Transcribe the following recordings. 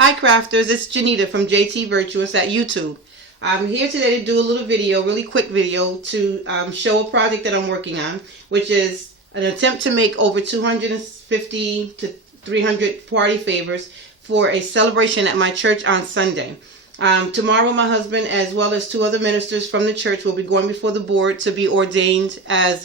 Hi crafters, it's Janita from JT Virtuous at YouTube. I'm here today to do a little video, really quick video, to show a project that I'm working on, which is an attempt to make over 250 to 300 party favors for a celebration at my church on Sunday. Tomorrow my husband as well as 2 other ministers from the church will be going before the board to be ordained as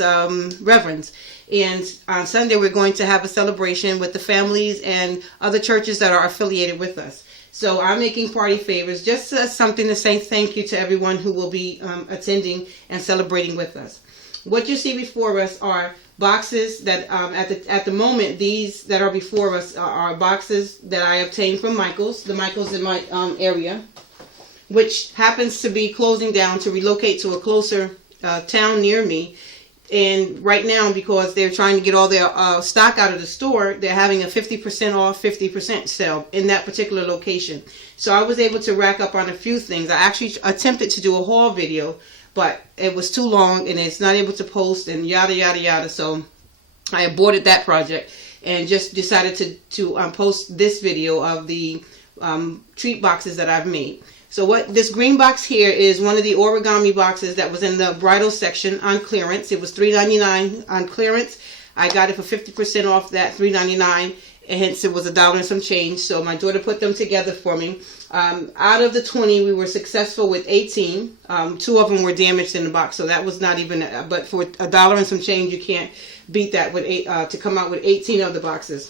reverends. And on Sunday we're going to have a celebration with the families and other churches that are affiliated with us. So I'm making party favors just as something to say thank you to everyone who will be attending and celebrating with us. What you see before us are boxes that at the moment, these that are before us are boxes that I obtained from Michael's, the Michael's in my area, which happens to be closing down to relocate to a closer town near me. And right now, because they're trying to get all their stock out of the store, they're having a 50% off, 50% sale in that particular location. So I was able to rack up on a few things. I actually attempted to do a haul video, but it was too long and it's not able to post and yada, yada, yada. So I aborted that project and just decided to post this video of the treat boxes that I've made. So what this green box here is one of the origami boxes that was in the bridal section on clearance. It was $3.99 on clearance. I got it for 50% off that $3.99, and hence it was $1 and some change. So my daughter put them together for me. Out of the 20, we were successful with 18. 2 of them were damaged in the box, so that was not even. But for $1 and some change, you can't beat that with to come out with 18 of the boxes.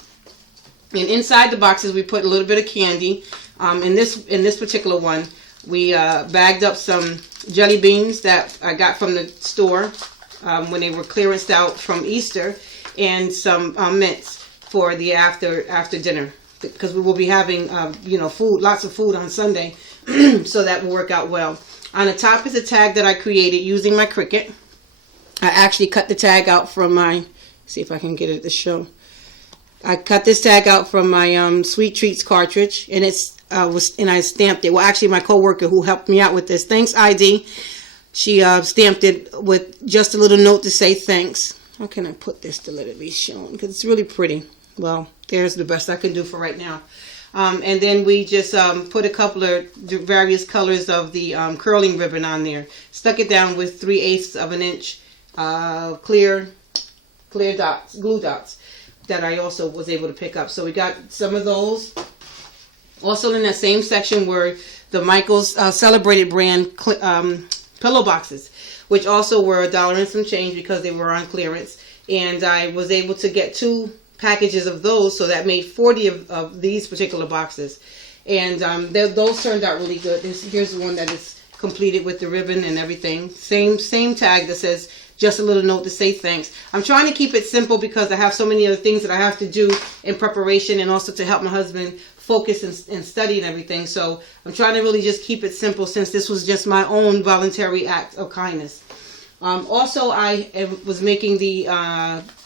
And inside the boxes, we put a little bit of candy. In this particular one, we bagged up some jelly beans that I got from the store when they were clearanced out from Easter, and some mints for the after dinner, because we will be having food, lots of food on Sunday, so that will work out well. On the top is a tag that I created using my Cricut. I actually cut the tag out from my. See if I can get it to show. I cut this tag out from my Sweet Treats cartridge, and and I stamped it. Well, actually, my coworker who helped me out with this, thanks ID, she stamped it with just a little note to say thanks. How can I put this to let it be shown? Because it's really pretty. Well, there's the best I can do for right now. And then we just put a couple of various colors of the curling ribbon on there. Stuck it down with 3/8 of an inch clear dots, glue dots, that I also was able to pick up. So we got some of those. Also in that same section were the Michael's Celebrated brand pillow boxes, which also were $1 and some change because they were on clearance. And I was able to get 2 packages of those, so that made 40 of these particular boxes. And those turned out really good. Here's the one that is completed with the ribbon and everything. Same tag that says just a little note to say thanks. I'm trying to keep it simple because I have so many other things that I have to do in preparation, and also to help my husband focus and study and everything. So I'm trying to really just keep it simple, since this was just my own voluntary act of kindness. Also, I was making the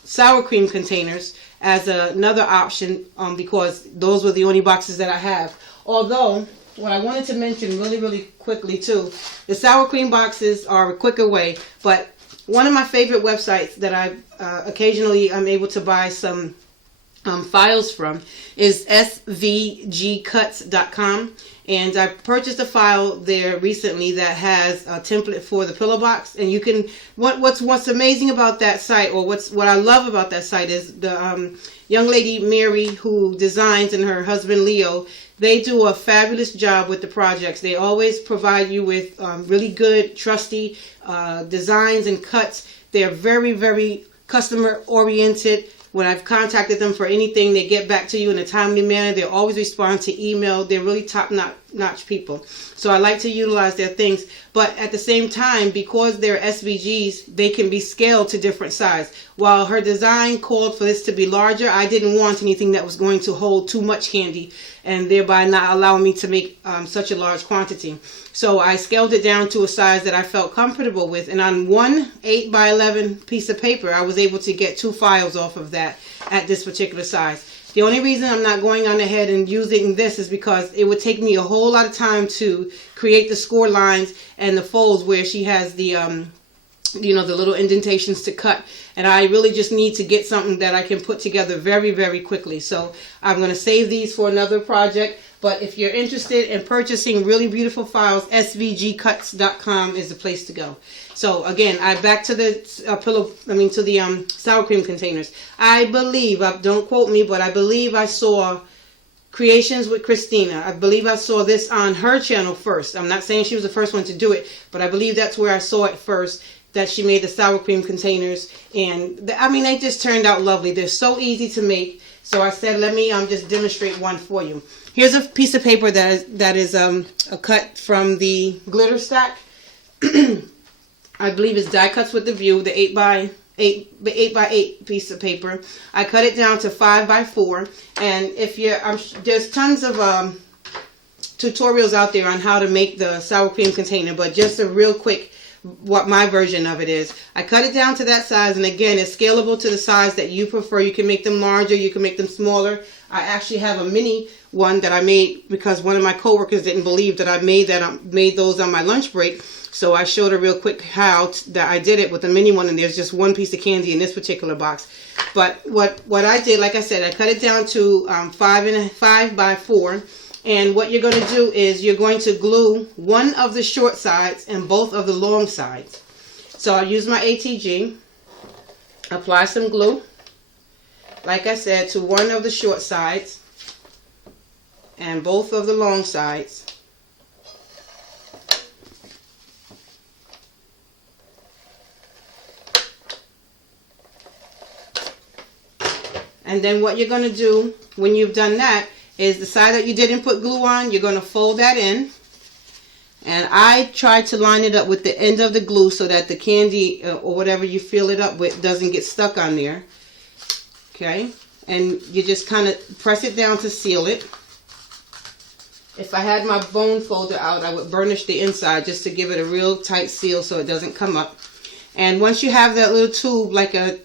sour cream containers as another option because those were the only boxes that I have. Although, what I wanted to mention really quickly too, the sour cream boxes are a quicker way, but one of my favorite websites that I occasionally am able to buy some files from is svgcuts.com, and I purchased a file there recently that has a template for the pillow box. And you can what's amazing about that site, or what I love about that site, is the young lady Mary who designs, and her husband Leo. They do a fabulous job with the projects. They always provide you with really good, trusty designs and cuts. They're very customer oriented. When I've contacted them for anything, they get back to you in a timely manner. They always respond to email. They're really top-notch people. So I like to utilize their things. But at the same time, because they're SVGs, they can be scaled to different size. While her design called for this to be larger, I didn't want anything that was going to hold too much candy, and thereby not allowing me to make such a large quantity. So I scaled it down to a size that I felt comfortable with. And on one 8x11 piece of paper, I was able to get 2 files off of that at this particular size. The only reason I'm not going on ahead and using this is because it would take me a whole lot of time to create the score lines and the folds where she has the the little indentations to cut. And I really just need to get something that I can put together very, very quickly. So I'm going to save these for another project. But if you're interested in purchasing really beautiful files, svgcuts.com is the place to go. So again, back to the sour cream containers. I believe, don't quote me, but I believe I saw Creations with Christina. I believe I saw this on her channel first. I'm not saying she was the first one to do it, but I believe that's where I saw it first, that she made the sour cream containers. And they just turned out lovely. They're so easy to make. So I said, let me just demonstrate one for you. Here's a piece of paper that is a cut from the glitter stack. I believe it's die cuts with the view, the 8x8 piece of paper. I cut it down to 5x4, and if there's tons of tutorials out there on how to make the sour cream container, but just a real quick what my version of it is. I cut it down to that size, and again, it's scalable to the size that you prefer. You can make them larger, you can make them smaller. I actually have a mini one that I made because one of my coworkers didn't believe that I made those on my lunch break. So I showed her real quick how that I did it with the mini one, and there's just one piece of candy in this particular box. But what I did, like I said, I cut it down to 5x4, and what you're going to do is you're going to glue one of the short sides and both of the long sides. So I'll use my ATG, apply some glue, like I said, to one of the short sides and both of the long sides. And then what you're going to do when you've done that is the side that you didn't put glue on, you're going to fold that in. And I try to line it up with the end of the glue so that the candy or whatever you fill it up with doesn't get stuck on there. Okay? And you just kind of press it down to seal it. If I had my bone folder out, I would burnish the inside just to give it a real tight seal so it doesn't come up. And once you have that little tube, like a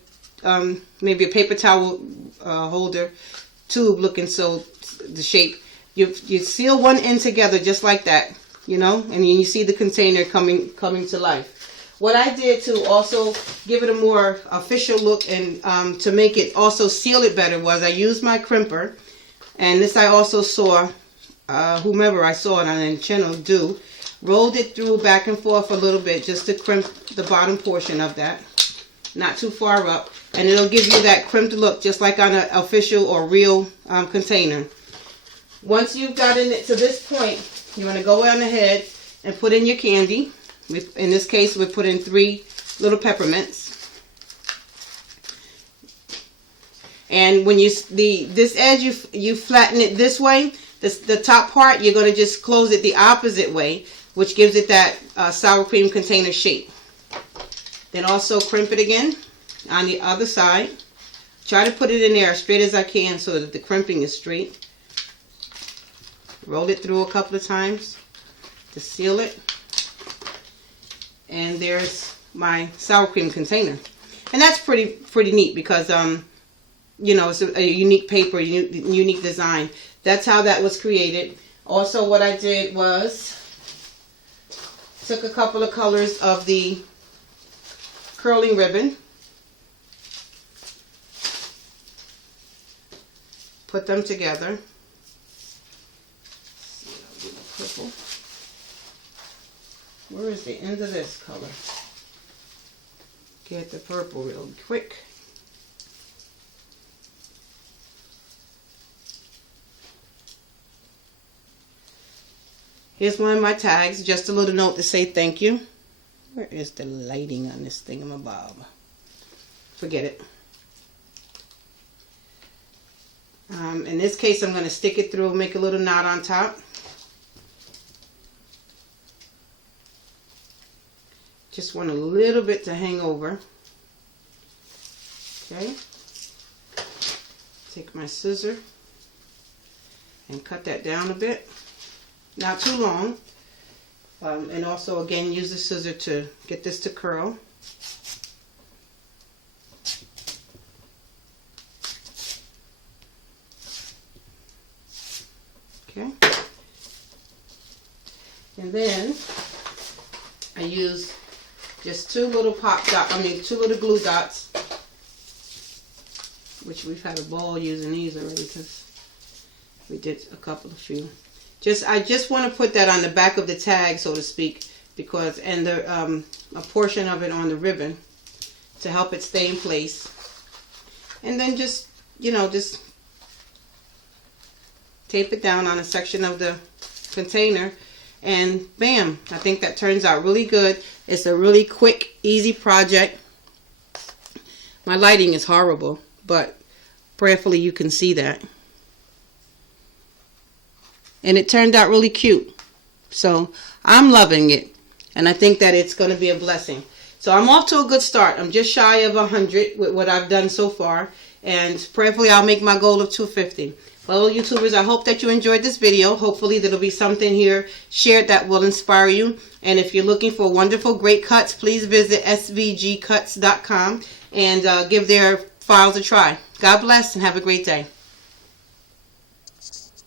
maybe a paper towel holder tube looking, so the shape, you seal one end together just like that, and then you see the container coming to life. What I did to also give it a more official look and to make it also seal it better was I used my crimper, and this I also saw whomever I saw it on the channel do, rolled it through back and forth a little bit just to crimp the bottom portion of that, not too far up, and it'll give you that crimped look just like on an official or real container. Once you've gotten it to this point, you want to go on ahead and put in your candy. In this case, we put in 3 little peppermints. And when this edge, you flatten it this way. The top part, you're going to just close it the opposite way, which gives it that sour cream container shape. Then also crimp it again on the other side. Try to put it in there as straight as I can so that the crimping is straight. Roll it through a couple of times to seal it. And there's my sour cream container. And that's pretty neat because it's a unique paper, unique design. That's how that was created. Also, what I did was took a couple of colors of the curling ribbon, put them together. I'll do the purple. Where is the end of this color? Get the purple real quick. Here's one of my tags, just a little note to say thank you. Where is the lighting on this thingamabob? Forget it. In this case, I'm going to stick it through, make a little knot on top. Just want a little bit to hang over. Okay. Take my scissor and cut that down a bit. Not too long. And also, again, use the scissor to get this to curl. Okay. And then I use just 2 little two little glue dots, which we've had a ball using these already because We did a few. I just want to put that on the back of the tag, so to speak, because, and a portion of it on the ribbon to help it stay in place. And then just, you know, just tape it down on a section of the container, and bam, I think that turns out really good. It's a really quick, easy project. My lighting is horrible, but prayerfully you can see that. And it turned out really cute. So I'm loving it, and I think that it's going to be a blessing. So I'm off to a good start. I'm just shy of 100 with what I've done so far, and prayerfully I'll make my goal of 250. Well, YouTubers, I hope that you enjoyed this video. Hopefully there'll be something here shared that will inspire you. And if you're looking for wonderful, great cuts, please visit svgcuts.com and give their files a try. God bless and have a great day.